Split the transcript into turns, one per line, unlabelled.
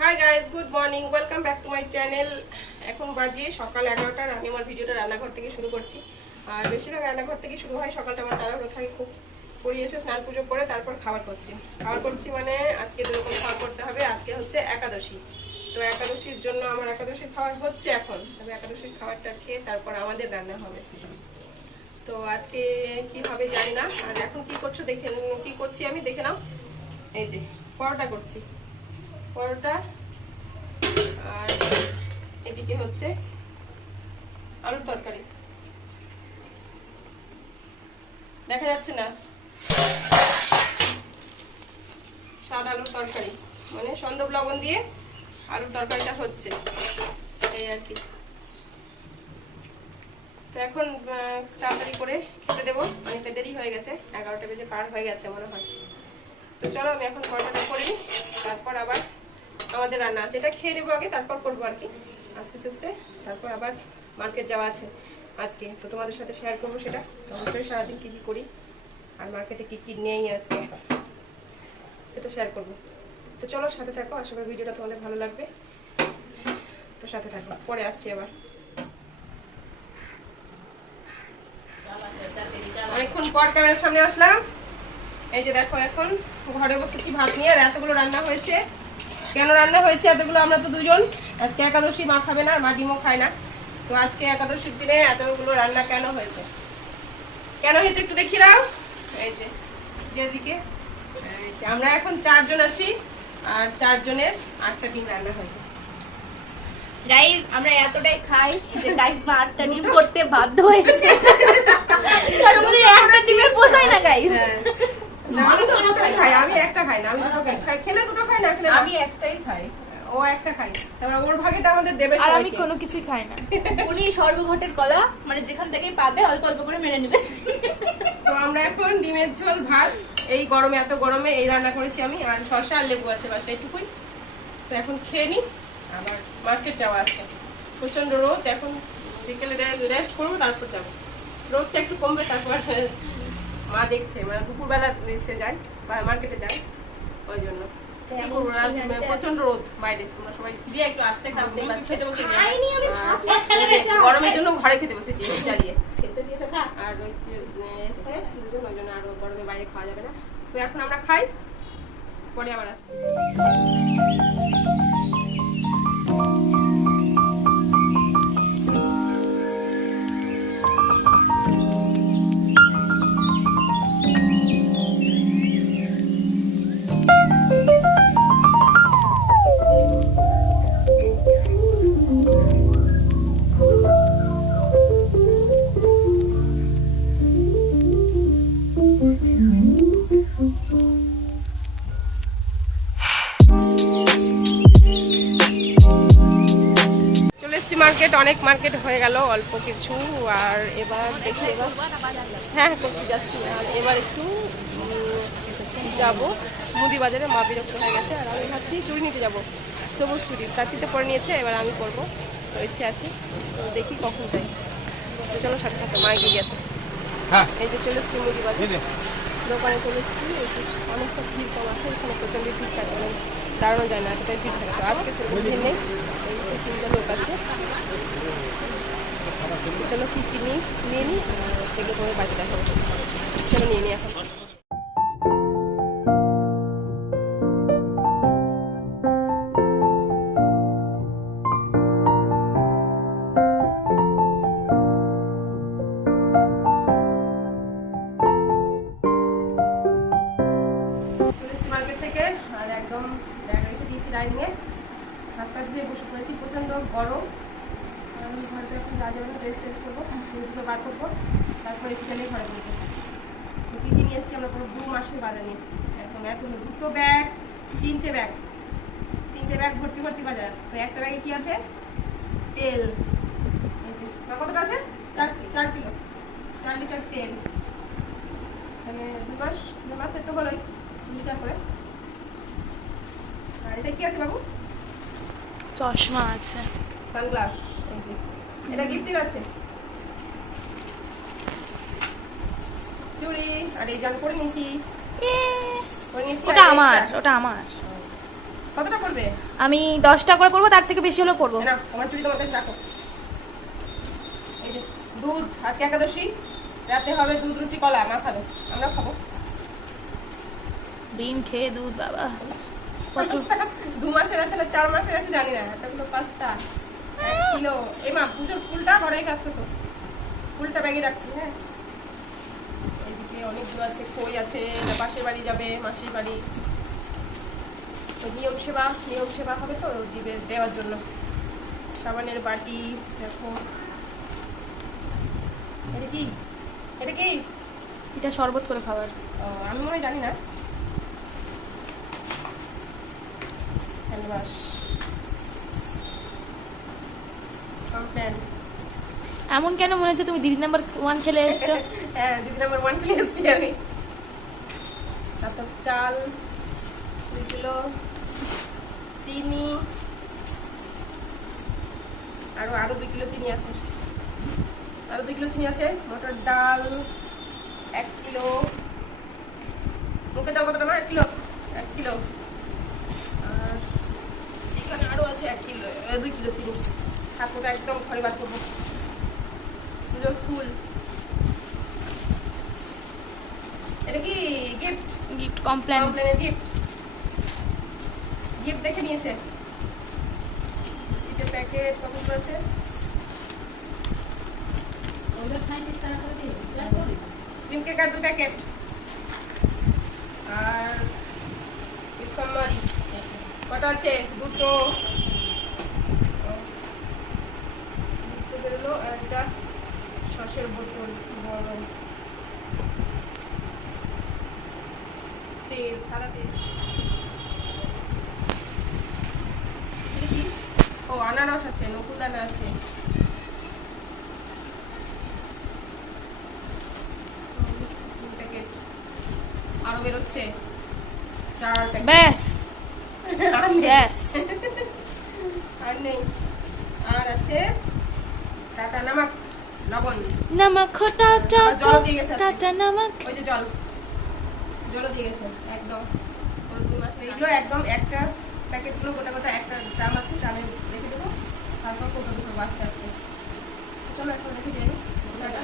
Hi guys good morning welcome back to my channel এখন বাজে সকাল এগারোটার আমি আমার ভিডিওটা রান্নাঘর থেকে শুরু করছি। আর বেশিরভাগ রান্নাঘর থেকে শুরু হয় সকালটা আমার তাড়াহুড়ো থাকে খুব পড়ি এসে স্নান পুজো করে তারপর খাবার করছি। খাবার করছি মানে আজকে দুরকম খাবার করতে হবে, আজকে হচ্ছে একাদশী। তো একাদশীর জন্য আমার একাদশীর খাবার হচ্ছে এখন। তবে একাদশীর খাবারটা খেয়ে তারপর আমাদের রান্না হবে। তো আজকে কি হবে জানি না। আর এখন কি করছ দেখে কি করছি আমি? দেখে নাও। এই যে, পরোটা করছি। পরোটা। আর এদিকে হচ্ছে আলুর তরকারি। দেখা যাচ্ছে না। সাদা আলুর তরকারি। মানে সন্দব লবণ দিয়ে আলুর তরকারিটা হচ্ছে। এই আর কি। তো এখন তাড়াতাড়ি করে খেতে দেবো। অনেকটা দেরি হয়ে গেছে। এগারোটা বেজে পার হয়ে গেছে মনে হয়। তো চলো আমি এখন পরোটাটা করে তারপর আবার আমাদের রান্না আছে। এটা খেয়ে নেব আগে, তারপর করব আর কি। আস্তে আস্তে, তারপর আবার মার্কেট যাওয়া আছে আজকে। তো তোমাদের সাথে শেয়ার করব সেটা। অবশ্যই সারাদিন কী কী করি, আর মার্কেটে কী কী নেই আজকে, সেটা শেয়ার করব। তো চলো, সাথে থাকো। আশা করি ভিডিওটা তোমাদের ভালো লাগবে। তো সাথে থাকো। পরে আসছি আবার। অনেকক্ষণ পর ক্যামেরার সামনে আসলাম। এই যে দেখো, এখন ঘরে বসেছি ভাত নিয়ে, আর এতগুলো রান্না হয়েছে। কেন রান্না হয়েছে? এতগুলো আমরা তো দুজন। আজকে একাদশী মা খাবে না আর মা ডিমও খায় না। তো আজকে একাদশীর দিনে এতগুলো রান্না কেন হয়েছে? কেন হয়েছে একটু দেখিয়ে দাও। এই যে যেদিকে। আমরা এখন চারজন আছি আর চারজনের আটটা ডিম রান্না হয়েছে।
গাইজ আমরা এতটাই খাই যে গাইজ মা আটটা ডিম করতে বাধ্য হয়েছে। কারণ আমাদের একটা ডিমে পোষায় না গাইজ
আমি তো দুটোই খাই আমি একটা খাই না আমি দুটো খাই খেলে দুটো খাই না খেলে
আমি একটাই খাই।
ও একটা খাই তারপর ওর ভাগেটা আমাদের দেবে
আর আমি কোনো কিছুই খাই না।
উনি সর্বঘটের কলা মানে যেখান থেকেই পাবে অল্প অল্প করে মেরে নেবে।
তো আমরা এখন ডিমের ঝোল ভাত এই গরমে এত গরমে এই রান্না করেছি আমি আর শসা আর লেবু আছে বাসায় এটুকুই তো এখন খেয়ে নিই আবার মার্কেট যাওয়া আছে। প্রচণ্ড রোদ এখন বিকেলে রেস্ট করব তারপর যাব। রোদটা একটু কমবে তারপর মা দেখছে মানে দুপুরবেলা এসে যায় বা মার্কেটে যায় ওই জন্য। কি প্রচণ্ড রোদ বাইরে তোমরা সবাই দিয়ে একটু আসতে খেতে বসে গরমের জন্য ঘরে খেতে বসেছি
খা।
আর এসছে দুজন ওই জন্য আরও গরমে বাইরে খাওয়া যাবে না। তো এখন আমরা খাই পরে আবার আসছি। মার্কেট অনেক মার্কেট হয়ে গেল অল্প কিছু আর এবার দেখি এবার হ্যাঁ হ্যাঁ করতে যাচ্ছি। আর এবার একটু যাব। মুদি বাজারে মা বিরক্ত হয়ে গেছে আর আমি ভাবছি চুড়ি নিতে যাব। সবুজ চুড়ি কাচিতে পরে নিয়েছে এবার আমি করব। ইচ্ছে আছে তো দেখি কখন যাই। তো চলো সাথে সাথে মা এগিয়ে গেছে।
হ্যাঁ।
এই যে চলে এসেছি মুদি বাজার দোকানে চলে এসেছি অনেকটা ভিড় কম আছে এখানে প্রচণ্ড ভিড় থাকে মানে দাঁড়ানো যায় না এতটাই ভিড় থাকে। তো আজকে সেরকম ভিড় নেই তিনটা লোক আছে। চলো কি কি নিয়ে নিই সেগুলো তোমার বাড়িতে দেখাবো। চলো নিয়ে নিই এখন। থেকে, আর একদম ব্যাগ রেখে দিয়েছি লাইনে হাত পা ধুয়ে বসে পড়েছি, প্রচণ্ড গরম। আমি ঘরটা এখন যা ড্রেস চেঞ্জ করব ড্রেসগুলো বার করব, তারপর চলেই ঘরে বলব তো নিয়ে এসেছি, আমরা পুরো দু মাসের বাজার নিয়ে এসেছি। একদম এত দুটো ব্যাগ তিনটে ব্যাগ তিনটে ব্যাগ ভর্তি ভর্তি বাজার। তো একটা ব্যাগে কি আছে? তেল। কতটা আছে? চার চার কিলো। চার লিটার তেল। মানে দু মাস, দু মাসের তো হলোই, লিটার করে। আর এটা আছে বাবু?
চশমা আছে।
সানগ্লাস এই যে। এটা গিফটের আছে। চুড়ি আর এই জান করে নিয়েছি।
ওটা আমার ওটা আমার।
কতটা পড়বে? পড়বে
আমি দশটা করে পড়ব তার থেকে বেশি হলেও পড়ব
না চুড়ি তোমার কাছে রাখো। এই যে দুধ আজকে একাদশী। রাতে হবে দুধ রুটি কলা মা খাবে। আমরা খাব।
ডিম খেয়ে দুধ বাবা।
দু মাসের আছে না চার মাসের আছে জানি না। এতগুলো পাস্তা। এক কিলো। এই মা পুজোর ফুলটা ঘরে কাজ তো। ফুলটা ব্যাগে রাখছি হ্যাঁ। এইদিকে অনেকগুলো আছে খই আছে পাশের বাড়ি যাবে মাসির বাড়ি। তো নিয়ম সেবা নিয়ম সেবা হবে তো দিবে দেওয়ার জন্য। সাবানের বাটি দেখো। এটা কি? এটা কি?
এটা শরবত করে খাবার
আমি মনে হয় জানি না। ক্যানভাস
এমন কেন মনে হচ্ছে তুমি দিদি নাম্বার ওয়ান খেলে এসছো?
হ্যাঁ দিদি নাম্বার ওয়ান কিলো এসছি আমি। তারপর চাল দুই কিলো চিনি আরও আরও দুই কিলো চিনি আছে। আরও দুই কিলো চিনি আছে মটর ডাল এক কিলো। মুখের ডাল কতটা মা? এক কিলো? এক কিলো। আর এখানে আরও আছে এক কিলো দুই কিলো চিনি। ঠাকুরটা একদম ঘরে বার করব। দুজন ফুল। এটা কি গিফট
গিফট কমপ্লেন
কমপ্লেনের গিফট গিফট দেখে নিয়েছে। এটা প্যাকেট কতগুলো আছে। ক্রিম কেক আর দু প্যাকেট আর কটা আছে? দুটো। বেরোলো আর একটা সসের বোতল বড় তেল সাদা তেল। ও আনারস আছে নকুলদানা আছে। আরও বেরোচ্ছে।
ব্যাস।
আর নেই। আর আছে টাটা নামাক লবণ
নামাক টাটা
জলও দিয়ে গেছে
টাটা নামাক।
ওই যে জল। জলও দিয়ে গেছে একদম। মাস এইগুলো একদম একটা প্যাকেটগুলো গোটা গোটা একটা দাম আছে চালে রেখে দেবো। তারপর কত দুটো বাচ্চা আছে। চলো এখন রেখে টাটা।